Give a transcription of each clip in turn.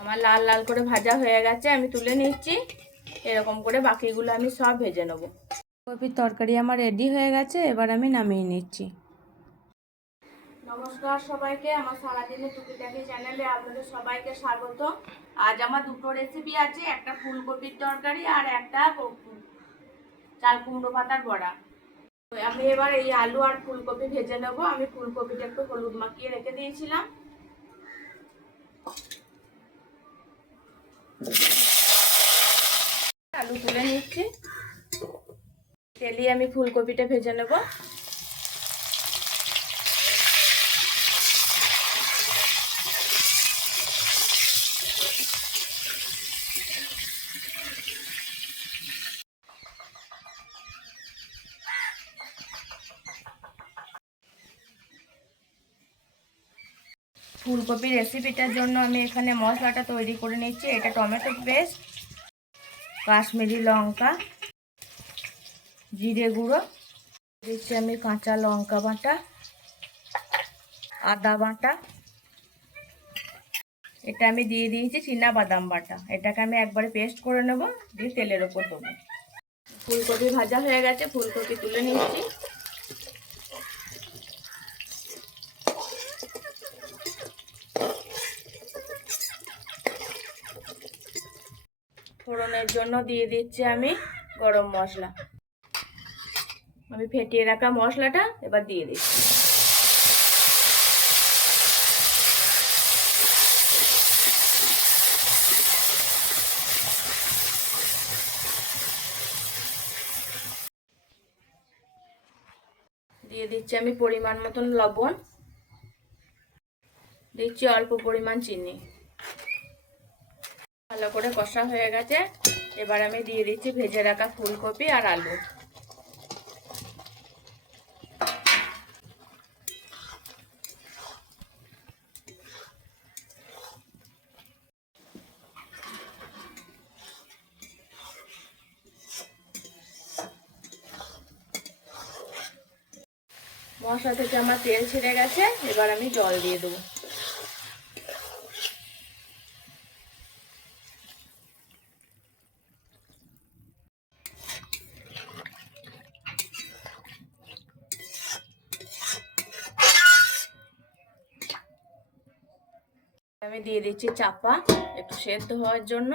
আমার লাল লাল করে ভাজা হয়ে গেছে, আমি তুলে নিচ্ছি। এরকম করে বাকিগুলো আমি সব ভেজে নেব। ফুলকপির তরকারি আমার রেডি হয়ে গেছে, এবার আমি নামিয়ে নিচ্ছি। নমস্কার সবাইকে, আমার সারাদিনের টুকিটাকি চ্যানেলে আপনাদের সবাইকে স্বাগত। আজ আমার দুটো রেসিপি আছে, একটা ফুলকপির তরকারি আর একটা চাল কুমড়ো পাতার বড়া। আমি এবার এই আলু আর ফুলকপি ভেজে নেব। আমি ফুলকপিটা একটু হলুদ মাখিয়ে রেখে দিয়েছিলাম। আলু তুলে নিচ্ছি, তেলে আমি ফুলকপিটা ভেজে নেব। ফুলকপি রেসিপিটার জন্য আমি এখানে মশলাটা তৈরি করে নিচ্ছি। এটা টমেটো পেস্ট, কাশ্মীরি লঙ্কা, জিরে গুঁড়ো দিচ্ছি, আমি কাঁচা লঙ্কা বাটা, আদা বাটা, এটা আমি দিয়ে দিয়েছি চীনা বাদাম বাটা। এটাকে আমি একবারে পেস্ট করে নেব, দিয়ে তেলের ওপর দেবো। ফুলকপি ভাজা হয়ে গেছে, ফুলকপি তুলে নিচ্ছি। ফোড়নের জন্য দিয়ে দিচ্ছি আমি গরম মশলা। আমি ফেটিয়ে রাখা মশলাটা এবার দিয়ে দিচ্ছি। দিয়ে দিচ্ছি আমি পরিমাণ মতন লবণ, দিচ্ছি অল্প পরিমাণ চিনি। ভালো করে কষা হয়ে গেছে, এবার আমি দিয়ে দিচ্ছি ভেজে রাখা ফুলকপি আর আলু। মশলা থেকে আমার তেল ছেড়ে গেছে, এবার আমি জল দিয়ে দেবো। আমি দিয়ে দিচ্ছি চাপা একটু সেদ্ধ হওয়ার জন্য।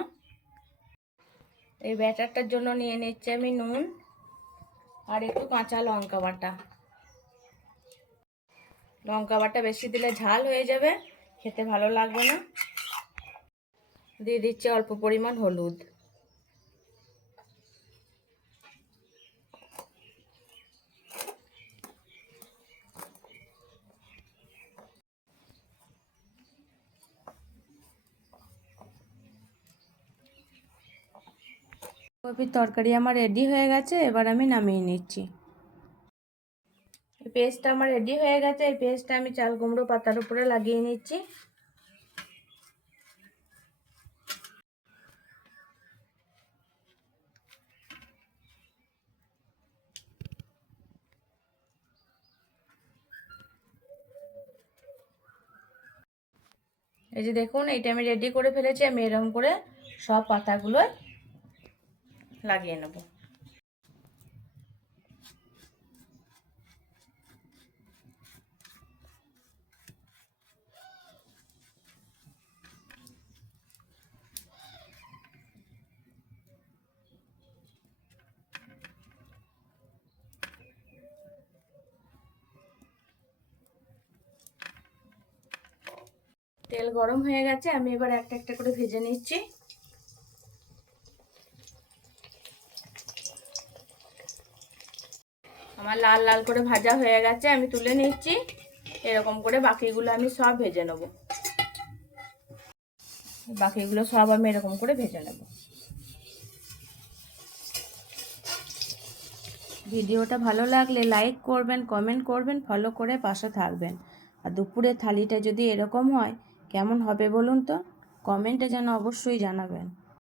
এই ব্যাটারটার জন্য নিয়ে নিচ্ছি আমি নুন আর একটু কাঁচা লঙ্কা বাটা। লঙ্কা বাটা বেশি দিলে ঝাল হয়ে যাবে, খেতে ভালো লাগবে না। দিয়ে দিচ্ছি অল্প পরিমাণ হলুদ। ফুলকপির তরকারি আমার রেডি হয়ে গেছে, এবার আমি নামিয়ে নিচ্ছি। এই পেস্টটা আমার রেডি হয়ে গেছে, এই পেস্টটা আমি চাল কুমড়ো পাতার উপরে লাগিয়ে নিচ্ছি। এই যে দেখুন, এইটা আমি রেডি করে ফেলেছি। আমি এরকম করে সব পাতাগুলো লাগিয়ে নেব। তেল গরম হয়ে গেছে, আমি এবার একটা একটা করে ভেজে নিচ্ছি। আমার লাল লাল করে ভাজা হয়ে গেছে, আমি তুলে নিচ্ছি। এরকম করে বাকিগুলো আমি সব ভেজে নেব। বাকিগুলো সব আমি এরকম করে ভেজে নেব। ভিডিওটা ভালো লাগলে লাইক করবেন, কমেন্ট করবেন, ফলো করে পাশে থাকবেন। আর দুপুরের থালিটা যদি এরকম হয় কেমন হবে বলুন তো, কমেন্টে যেন অবশ্যই জানাবেন।